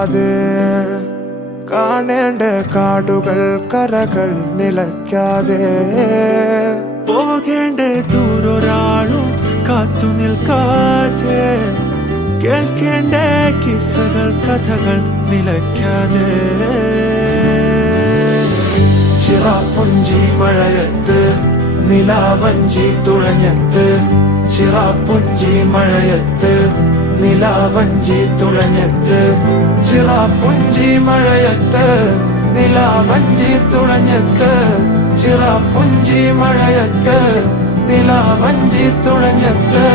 നിൽക്കാതെ കാണേണ്ട കാടുകൾ കരകൾ നിലയ്ക്കാതെ പോകേണ്ട ദൂരൊരാളും കാത്തു നിൽക്കാതെ കേൾക്കേണ്ട കിസ്സകൾ കഥകൾ നിലയ്ക്കാതെ ചിറാപ്പുഞ്ചി മഴയത്ത് നിലാവഞ്ചി തുഴഞ്ഞത്ത് ചിറാപ്പുഞ്ചി മഴയത്ത് നിലാവഞ്ചി തുഴഞ്ഞത്ത് ചിറാപ്പുഞ്ചി മഴയത്ത് നിലാവഞ്ചി തുഴഞ്ഞത്ത് ചിറാപ്പുഞ്ചി മഴയത്ത് നിലാവഞ്ചി തുഴഞ്ഞത്ത്